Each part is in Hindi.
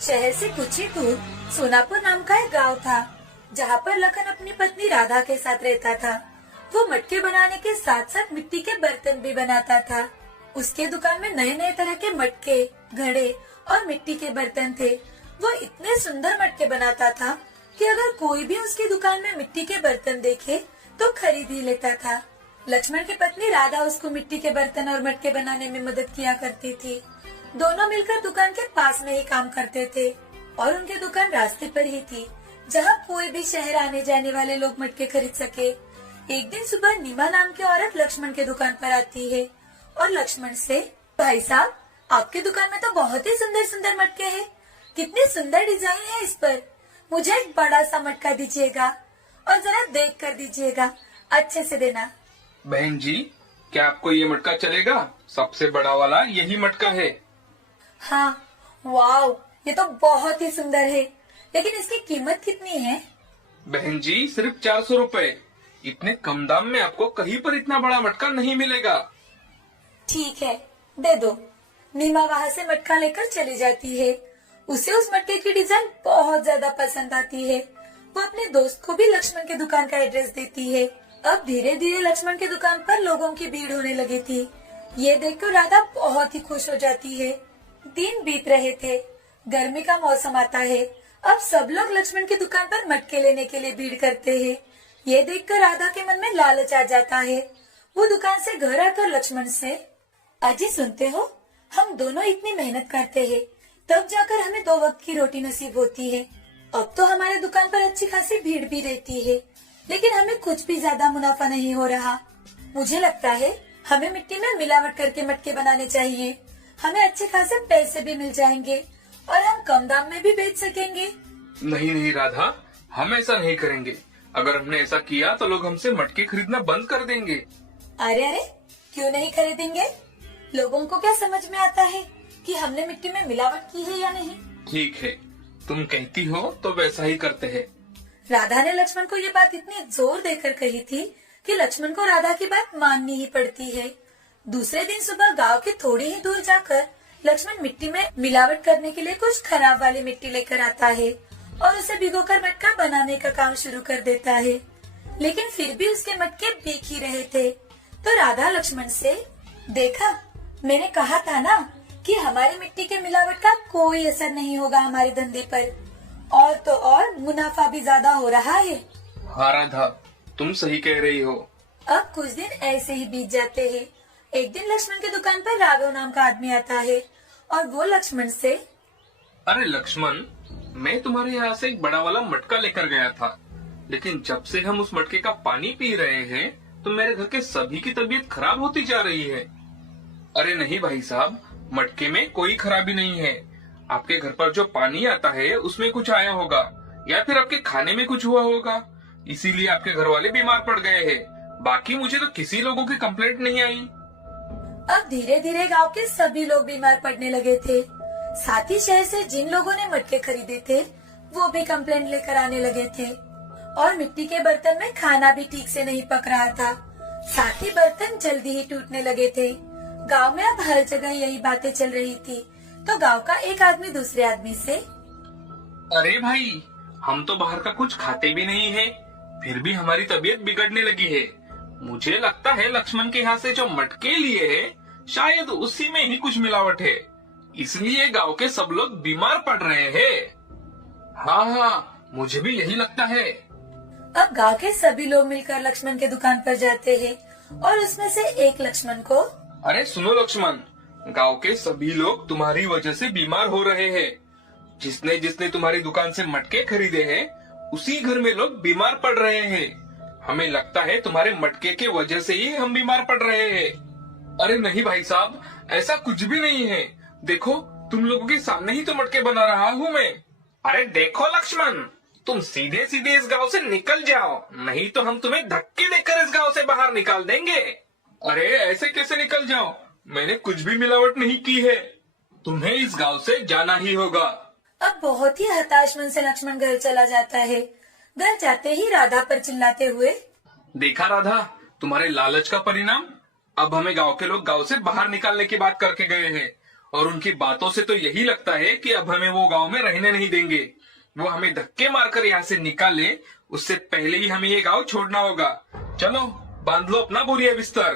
शहर से कुछ ही दूर सोनापुर नाम का एक गांव था, जहां पर लखन अपनी पत्नी राधा के साथ रहता था। वो मटके बनाने के साथ साथ मिट्टी के बर्तन भी बनाता था। उसके दुकान में नए नए तरह के मटके, घड़े और मिट्टी के बर्तन थे। वो इतने सुंदर मटके बनाता था कि अगर कोई भी उसकी दुकान में मिट्टी के बर्तन देखे तो खरीद ही लेता था। लक्ष्मण की पत्नी राधा उसको मिट्टी के बर्तन और मटके बनाने में मदद किया करती थी। दोनों मिलकर दुकान के पास में ही काम करते थे और उनकी दुकान रास्ते पर ही थी, जहां कोई भी शहर आने जाने वाले लोग मटके खरीद सके। एक दिन सुबह नीमा नाम की औरत लक्ष्मण के दुकान पर आती है और लक्ष्मण से, भाई साहब, आपकी दुकान में तो बहुत ही सुंदर सुंदर मटके हैं। कितनी सुंदर डिजाइन है इस पर। मुझे एक बड़ा सा मटका दीजिएगा और जरा देख कर दीजिएगा, अच्छे से देना। बहन जी, क्या आपको ये मटका चलेगा? सबसे बड़ा वाला यही मटका है। हाँ, वाव, ये तो बहुत ही सुंदर है, लेकिन इसकी कीमत कितनी है? बहन जी, सिर्फ 400 रुपए। इतने कम दाम में आपको कहीं पर इतना बड़ा मटका नहीं मिलेगा। ठीक है, दे दो। नीमा वहाँ से मटका लेकर चली जाती है। उसे उस मटके की डिजाइन बहुत ज्यादा पसंद आती है। वो अपने दोस्त को भी लक्ष्मण की दुकान का एड्रेस देती है। अब धीरे धीरे लक्ष्मण की दुकान पर लोगों की भीड़ होने लगी थी। ये देखकर राधा बहुत ही खुश हो जाती है। दिन बीत रहे थे, गर्मी का मौसम आता है। अब सब लोग लक्ष्मण की दुकान पर मटके लेने के लिए भीड़ करते हैं। ये देखकर राधा के मन में लालच आ जाता है। वो दुकान से घर आकर लक्ष्मण से, अजी सुनते हो, हम दोनों इतनी मेहनत करते हैं, तब जाकर हमें 2 वक्त की रोटी नसीब होती है। अब तो हमारे दुकान पर अच्छी खासी भीड़ भी रहती है, लेकिन हमें कुछ भी ज्यादा मुनाफा नहीं हो रहा। मुझे लगता है हमें मिट्टी में मिलावट करके मटके बनाने चाहिए। हमें अच्छे खासे पैसे भी मिल जाएंगे और हम कम दाम में भी बेच सकेंगे। नहीं नहीं राधा, हम ऐसा नहीं करेंगे। अगर हमने ऐसा किया तो लोग हमसे मटके खरीदना बंद कर देंगे। अरे अरे, क्यों नहीं खरीदेंगे? लोगों को क्या समझ में आता है कि हमने मिट्टी में मिलावट की है या नहीं? ठीक है, तुम कहती हो तो वैसा ही करते हैं। राधा ने लक्ष्मण को ये बात इतनी जोर देकर कही थी कि लक्ष्मण को राधा की बात माननी ही पड़ती है। दूसरे दिन सुबह गांव के थोड़ी ही दूर जाकर लक्ष्मण मिट्टी में मिलावट करने के लिए कुछ खराब वाली मिट्टी लेकर आता है और उसे भिगोकर मटका बनाने का काम शुरू कर देता है। लेकिन फिर भी उसके मटके बिक ही रहे थे। तो राधा लक्ष्मण से, देखा, मैंने कहा था ना कि हमारी मिट्टी के मिलावट का कोई असर नहीं होगा हमारे धंधे पर, और तो और मुनाफा भी ज्यादा हो रहा है। हाँ राधा, तुम सही कह रही हो। अब कुछ दिन ऐसे ही बीत जाते हैं। एक दिन लक्ष्मण की दुकान पर राघव नाम का आदमी आता है और वो लक्ष्मण से, अरे लक्ष्मण, मैं तुम्हारे यहाँ से एक बड़ा वाला मटका लेकर गया था, लेकिन जब से हम उस मटके का पानी पी रहे हैं तो मेरे घर के सभी की तबीयत खराब होती जा रही है। अरे नहीं भाई साहब, मटके में कोई खराबी नहीं है। आपके घर पर जो पानी आता है उसमें कुछ आया होगा, या फिर आपके खाने में कुछ हुआ होगा, इसीलिए आपके घर वाले बीमार पड़ गए हैं। बाकी मुझे तो किसी लोगों की कंप्लेंट नहीं आई। अब धीरे धीरे गांव के सभी लोग बीमार पड़ने लगे थे। साथ ही शहर से जिन लोगों ने मटके खरीदे थे वो भी कंप्लेंट लेकर आने लगे थे और मिट्टी के बर्तन में खाना भी ठीक से नहीं पक रहा था। साथ ही बर्तन जल्दी ही टूटने लगे थे। गांव में अब हर जगह यही बातें चल रही थी। तो गांव का एक आदमी दूसरे आदमी से, अरे भाई, हम तो बाहर का कुछ खाते भी नहीं है, फिर भी हमारी तबीयत बिगड़ने लगी है। मुझे लगता है लक्ष्मण के यहाँ से जो मटके लिए हैं, शायद उसी में ही कुछ मिलावट है, इसलिए गांव के सब लोग बीमार पड़ रहे हैं। हाँ हाँ, मुझे भी यही लगता है। अब गांव के सभी लोग मिलकर लक्ष्मण के दुकान पर जाते हैं और उसमें से एक लक्ष्मण को, अरे सुनो लक्ष्मण, गांव के सभी लोग तुम्हारी वजह से बीमार हो रहे हैं। जिसने जिसने तुम्हारी दुकान से मटके खरीदे हैं, उसी घर में लोग बीमार पड़ रहे हैं। हमें लगता है तुम्हारे मटके के वजह से ही हम बीमार पड़ रहे हैं। अरे नहीं भाई साहब, ऐसा कुछ भी नहीं है। देखो, तुम लोगों के सामने ही तो मटके बना रहा हूँ मैं। अरे देखो लक्ष्मण, तुम सीधे सीधे इस गांव से निकल जाओ, नहीं तो हम तुम्हें धक्के देकर इस गांव से बाहर निकाल देंगे। अरे ऐसे कैसे निकल जाओ? मैंने कुछ भी मिलावट नहीं की है। तुम्हें इस गांव से जाना ही होगा। अब बहुत ही हताश मन से लक्ष्मण घर चला जाता है। घर जाते ही राधा पर चिल्लाते हुए, देखा राधा, तुम्हारे लालच का परिणाम। अब हमें गांव के लोग गांव से बाहर निकालने की बात करके गए हैं और उनकी बातों से तो यही लगता है कि अब हमें वो गांव में रहने नहीं देंगे। वो हमें धक्के मारकर यहाँ से निकाले उससे पहले ही हमें ये गांव छोड़ना होगा। चलो बांध लो अपना बोरिया बिस्तर।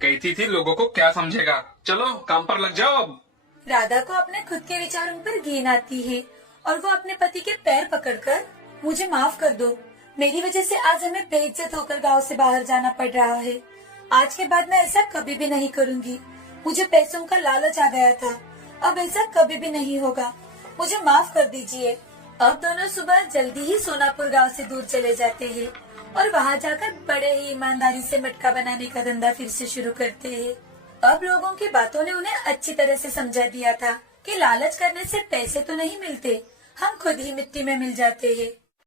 कहती थी लोगों को क्या समझेगा। चलो काम पर लग जाओ अब। राधा को अपने खुद के विचारों पर घिन आती है और वो अपने पति के पैर पकड़कर, मुझे माफ कर दो, मेरी वजह से आज हमें बेइज्जत होकर गांव से बाहर जाना पड़ रहा है। आज के बाद मैं ऐसा कभी भी नहीं करूंगी। मुझे पैसों का लालच आ गया था, अब ऐसा कभी भी नहीं होगा। मुझे माफ कर दीजिए। अब दोनों सुबह जल्दी ही सोनापुर गांव से दूर चले जाते हैं और वहां जाकर बड़े ही ईमानदारी से मटका बनाने का धंधा फिर से शुरू करते हैं। अब लोगों की बातों ने उन्हें अच्छी तरह से समझा दिया था कि लालच करने से पैसे तो नहीं मिलते, हम खुद ही मिट्टी में मिल जाते हैं।